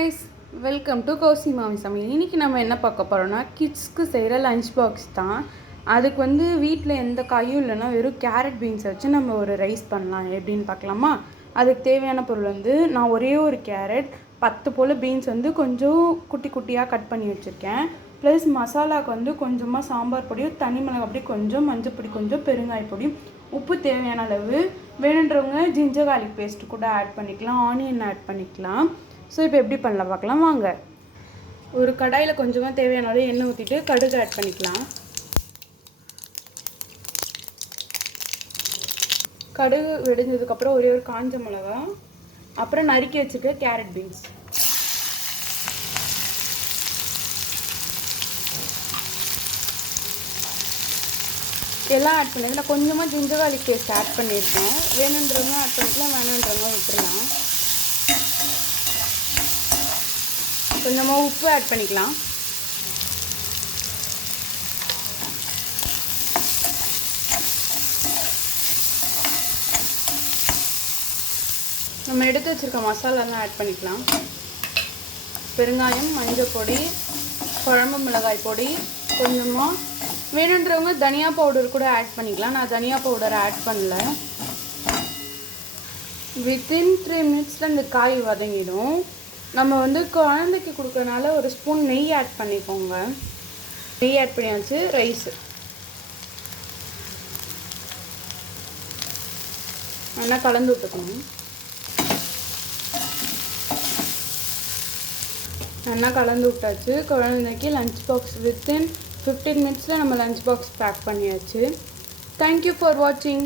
guys, welcome to Kosi மாமி சமையல். இன்றைக்கி நம்ம என்ன பார்க்க போகிறோம்னா கிட்ஸ்க்கு செய்கிற லஞ்ச் பாக்ஸ் தான். அதுக்கு வீட்டில் எந்த காயும் இல்லைன்னா வெறும் கேரட் பீன்ஸை வச்சு நம்ம ஒரு ரைஸ் பண்ணலாம். எப்படின்னு பார்க்கலாமா? அதுக்கு தேவையான பொருள் நான் ஒரே ஒரு கேரட் 10 போல் பீன்ஸ் கொஞ்சம் குட்டி குட்டியாக கட் பண்ணி வச்சுருக்கேன். ப்ளஸ் மசாலாவுக்கு கொஞ்சமாக சாம்பார் பொடியும் தனி மிளகாய் அப்படி கொஞ்சம் மஞ்சள் பொடி கொஞ்சம் பெருங்காய பொடியும் உப்பு தேவையான அளவு. வேணுன்றவங்க ஜிஞ்சர் கார்லிக் பேஸ்ட்டு கூட ஆட் பண்ணிக்கலாம், ஆனியன் ஆட் பண்ணிக்கலாம். ஸோ இப்போ எப்படி பண்ணலாம் பார்க்கலாம் வாங்க. ஒரு கடாயில் கொஞ்சமாக தேவையான அளவு எண்ணெய் ஊற்றிட்டு கடுகு ஆட் பண்ணிக்கலாம். கடுகு வெடிஞ்சதுக்கப்புறம் ஒரே ஒரு காஞ்ச மிளகா, அப்புறம் நறுக்கி வச்சுக்க கேரட் பீன்ஸ், எல்லாம் ஆட் பண்ணி நான் கொஞ்சமாக ஜிஞ்சர் கார்லிக் பேஸ்ட் ஆட் பண்ணியிருக்கேன். வேணுன்றவங்க ஆட் பண்ணிக்கலாம், வேணுன்றவங்க விட்டுருலாம். கொஞ்சமாக உப்பு ஆட் பண்ணிக்கலாம். நம்ம எடுத்து வச்சுருக்க மசாலாலாம் ஆட் பண்ணிக்கலாம். பெருங்காயம், மஞ்சள் பொடி, குழம்பு மிளகாய் பொடி, கொஞ்சமாக வேணுன்றவங்க தனியா பவுடர் கூட ஆட் பண்ணிக்கலாம். நான் தனியா பவுடர் ஆட் பண்ணல. வித்தின் 3 மினிட்ஸில் இந்த காய் வதங்கிடும். நம்ம குழந்தைக்கு கொடுக்கறனால ஒரு ஸ்பூன் நெய் ஆட் பண்ணிக்கோங்க. நெய் ஆட் பண்ணியாச்சு. ரைஸு நல்லா கலந்து விட்டுக்கணும். நல்லா கலந்து விட்டாச்சு. குழந்தைக்கு லஞ்ச் பாக்ஸ் வித்தின் 15 மினிட்ஸில் நம்ம லஞ்ச் பாக்ஸ் பேக் பண்ணியாச்சு. தேங்க்யூ ஃபார் வாட்சிங்.